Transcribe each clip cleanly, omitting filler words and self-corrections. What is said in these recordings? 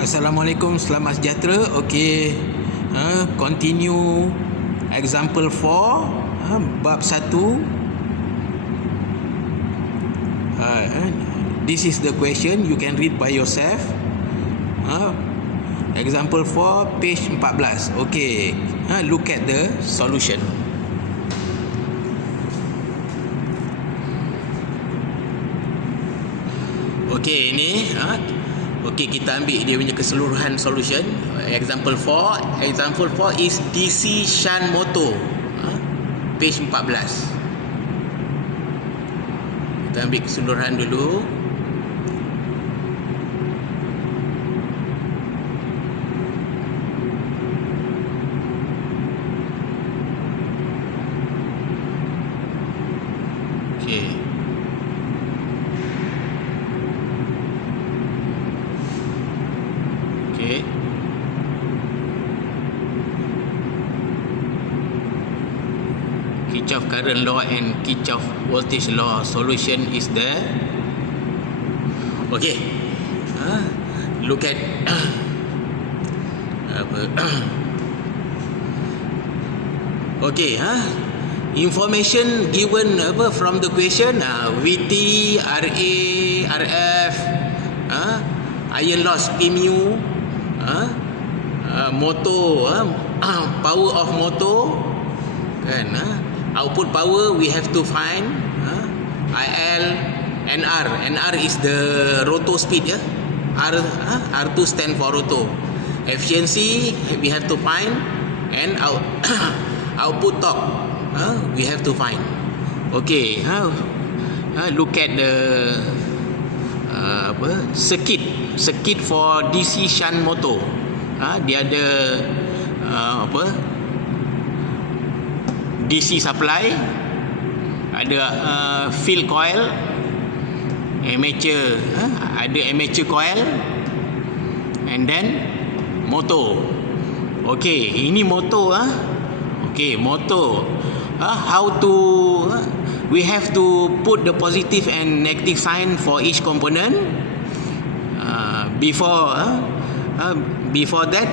Assalamualaikum, selamat sejahtera. Okey, continue example 4, bab 1. This is the question, you can read by yourself. Example 4, page 14. Okey, look at the solution. Okey, ini okey, kita ambil dia punya keseluruhan solution. Example 4 is DC shunt motor, page 14. Kita ambil keseluruhan dulu. Okey, Kirchhoff current law and Kirchhoff voltage law solution is there. Okay, look at okay, information given from the question, VT, RA, RF, iron loss P mu, motor, power of motor, kan, output power we have to find, IL, NR. NR is the rotor speed, R2 stand for rotor. Efficiency we have to find, and output torque we have to find. Okay, look at the circuit for DC shunt motor. Dia ada DC supply, ada field coil, armature, ada armature coil, and then motor. Okey, ini motor. Okey, motor. How to we have to put the positive and negative sign for each component. Before that,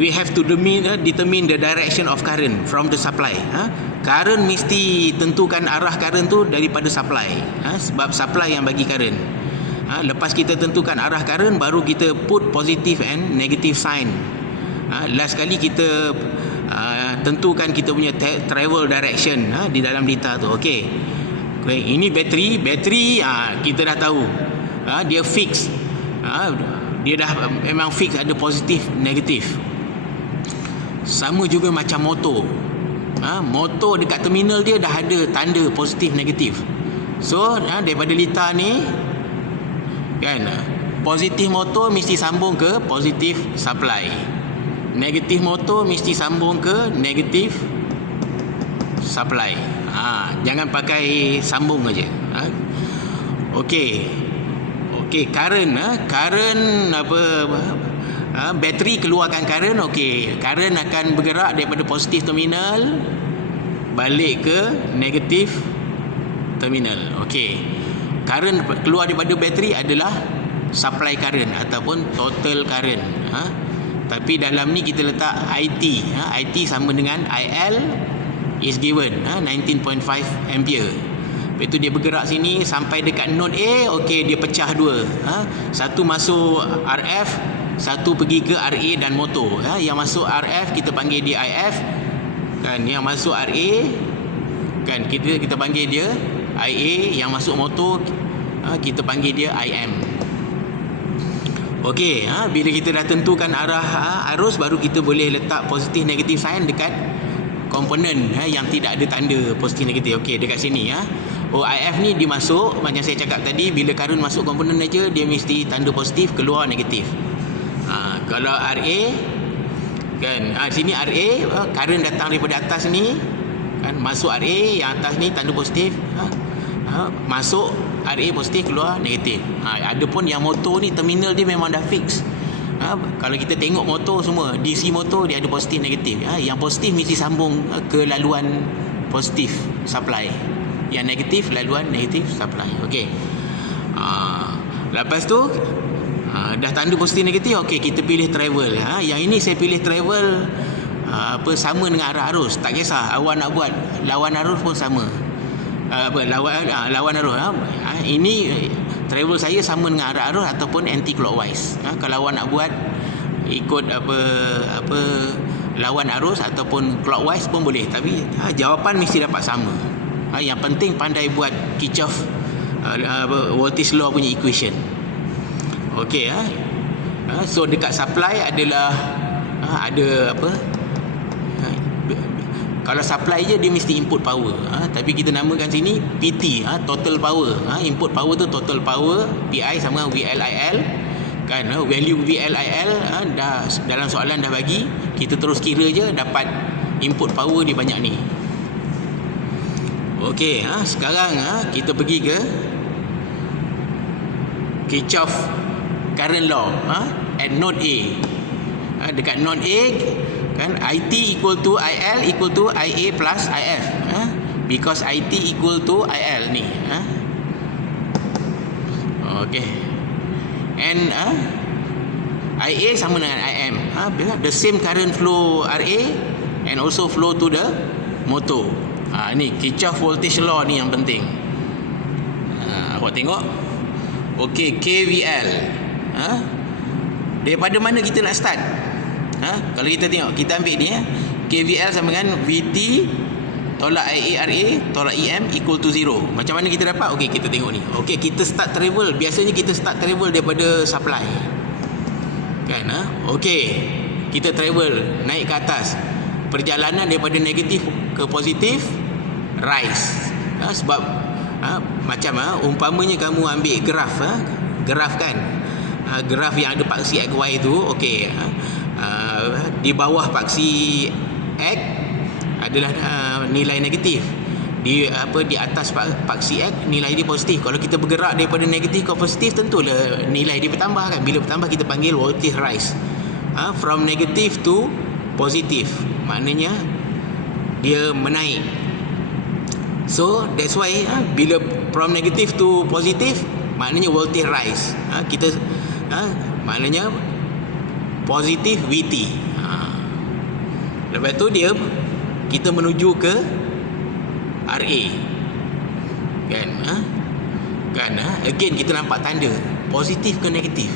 we have to determine the direction of current from the supply. Current mesti tentukan arah current tu daripada supply, sebab supply yang bagi current. Lepas kita tentukan arah current, baru kita put positive and negative sign. Last kali kita tentukan kita punya travel direction di dalam data tu. Okey, ini bateri kita dah tahu, dia fix, dia dah memang fix, ada positif negatif. Sama juga macam motor. Motor dekat terminal dia dah ada tanda positif negatif. So daripada lita ni, kan, positif motor mesti sambung ke positif supply, negatif motor mesti sambung ke negatif supply. Jangan pakai sambung aja. Okey, current bateri keluarkan current. Okey, current akan bergerak daripada positif terminal balik ke negatif terminal. Okey, current keluar daripada bateri adalah supply current ataupun total current. Tapi dalam ni kita letak IT. IT sama dengan IL is given 19.5 ampere. Lepas tu dia bergerak sini sampai dekat node A. Okey, dia pecah dua. Satu masuk RF, satu pergi ke RA dan motor. Yang masuk RF kita panggil dia IF, kan. Yang masuk RA, kan, kita panggil dia IA. Yang masuk motor kita panggil dia IM. Okey, bila kita dah tentukan arah arus, baru kita boleh letak positif negatif sign dekat komponen yang tidak ada tanda positif negatif. Okey, dekat sini IF ni dia masuk, macam saya cakap tadi, bila current masuk komponen aja dia mesti tanda positif, keluar negatif. Kalau RA, kan, sini RA, current datang daripada atas ni, kan, masuk RA, yang atas ni tanda positif, masuk RA positif, keluar negatif. Adapun yang motor ni terminal dia memang dah fix. Kalau kita tengok motor semua, DC motor dia ada positif negatif. Yang positif mesti sambung ke laluan positif supply, yang negatif laluan negatif supply. Okey. Lepas tu Dah tanda positif negatif, okey, kita pilih travel. Yang ini saya pilih travel sama dengan arah arus, tak kisah awak nak buat lawan arus pun sama. Lawan arus. Ini travel saya sama dengan arah arus ataupun anti clockwise. Kalau awak nak buat ikut lawan arus ataupun clockwise pun boleh, tapi jawapan mesti dapat sama. Yang penting pandai buat Kirchhoff voltage law punya equation. Okey, so dekat supply adalah ada apa? Kalau supply je dia mesti input power. Tapi kita namakan sini PT, total power. Input power tu total power, PI sama VLIL. Kan, value VLIL dah dalam soalan dah bagi, kita terus kira je dapat input power dia banyak ni. Okey, sekarang kita pergi ke Kirchhoff current law at node A. Dekat node A kan, IT equal to IL equal to IA plus IF. Because IT equal to IL ni. Okey. And IA sama dengan IM. The same current flow RA and also flow to the motor. Ni Kirchhoff voltage law ni yang penting. Awak tengok. Okey, KVL. Daripada mana kita nak start? Kalau kita tengok, kita ambil ni KVL sama dengan VT tolak IARA tolak EM equal to 0. Macam mana kita dapat? Okey, kita tengok ni. Okey, kita start travel. Biasanya kita start travel daripada supply. Kan? Okey, kita travel naik ke atas. Perjalanan daripada negatif ke positif rise. Sebab macam umpamanya kamu ambil graf, graf kan, graf yang ada paksi X Y tu, okey, di bawah paksi X adalah nilai negatif, di atas paksi X nilai dia positif. Kalau kita bergerak daripada negatif ke positif, tentulah nilai dia bertambah kan. Bila bertambah kita panggil voltage rise. From negative to positif, maknanya dia menaik. So that's why bila from negative to positive, maknanya voltage rise. Kita maknanya positif VT. Lepas tu kita menuju ke RA. Kan again kita nampak tanda positif ke negatif.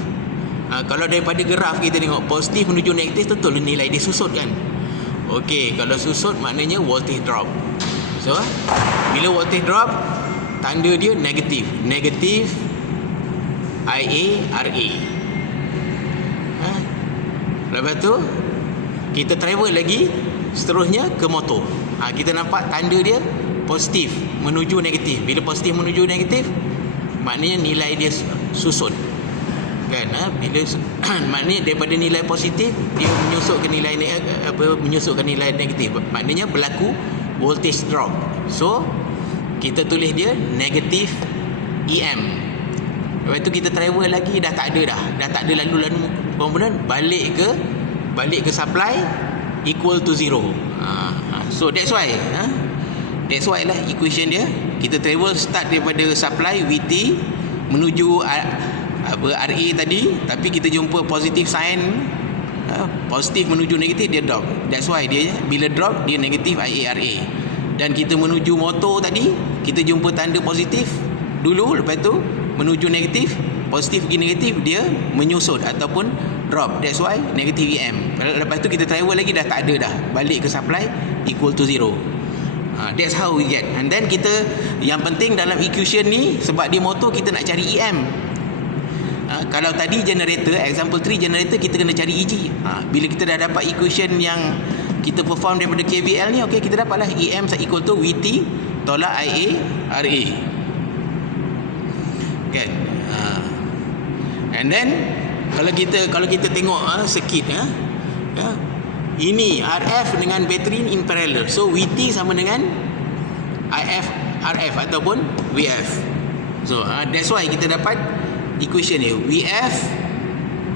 Kalau daripada graf kita tengok positif menuju negatif, tentu nilai dia susut kan. Okey, kalau susut maknanya voltage drop. So bila voltage drop, tanda dia negatif. Negatif IARA. Lepas tu kita travel lagi seterusnya ke motor. Kita nampak tanda dia positif menuju negatif. Bila positif menuju negatif, maknanya nilai dia susut. Kan? Bila maknanya daripada nilai positif dia menyusut ke nilai negatif. Maknanya berlaku voltage drop. So kita tulis dia negatif EM. Lepas tu kita travel lagi, dah tak ada lalu kemudian balik ke supply equal to 0. So that's why lah equation dia. Kita travel start daripada supply VT menuju RA tadi, tapi kita jumpa positif sign, positif menuju negatif, dia drop. That's why dia bila drop dia negatif IARA. Dan kita menuju motor tadi, kita jumpa tanda positif dulu, lepas tu menuju negatif, positif pergi negatif, dia menyusut ataupun drop. That's why negatif EM. Lepas tu kita travel lagi, dah tak ada dah, balik ke supply equal to 0. That's how we get. And then kita, yang penting dalam equation ni, sebab di motor kita nak cari EM. Kalau tadi generator, example 3 generator, kita kena cari EG. Bila kita dah dapat equation yang kita perform daripada KVL ni, okey, kita dapatlah EM equal to VT tolak IARA. Kan? And then kalau kita tengok sikit, ini RF dengan bateri in parallel. So VT sama dengan IF RF ataupun VF. So that's why kita dapat equation ni, VF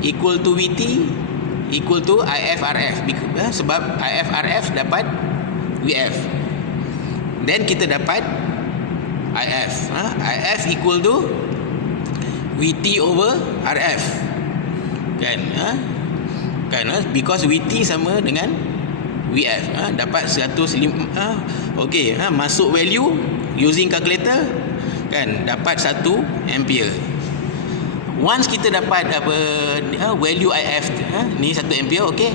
equal to VT equal to IFRF. Sebab IFRF dapat VF. Then kita dapat IF. IF equal to VT over RF. kan, because VT sama dengan VF, dapat 105. Okey, masuk value using calculator, kan, dapat 1 ampere. Once kita dapat value IF, ni 1 ampere, okey,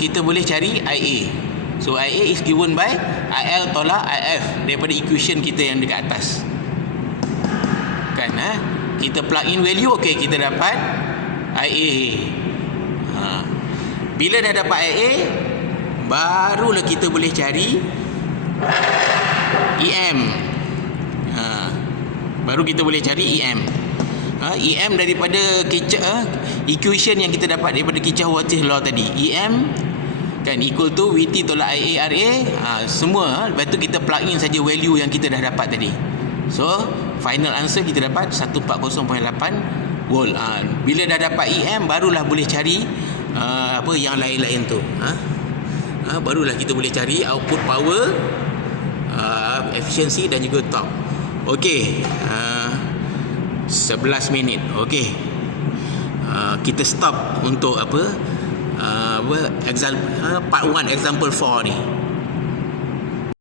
kita boleh cari IA. So IA is given by IL tolak IF daripada equation kita yang dekat atas, kan. Kita plug in value, okey, kita dapat IA. Bila dah dapat IA, barulah kita boleh cari EM. Baru kita boleh cari EM. EM daripada equation yang kita dapat daripada Kirchhoff-Voltage law tadi, EM kan equal to VT tolak IA RA, semua. Lepas tu kita plug in saja value yang kita dah dapat tadi. So final answer kita dapat 140.8 volt. Bila dah dapat EM, barulah boleh cari yang lain-lain tu. Barulah kita boleh cari output power, efficiency dan juga torque. Okey, 11 minit. Okey, kita stop untuk part 1 example 4 ni.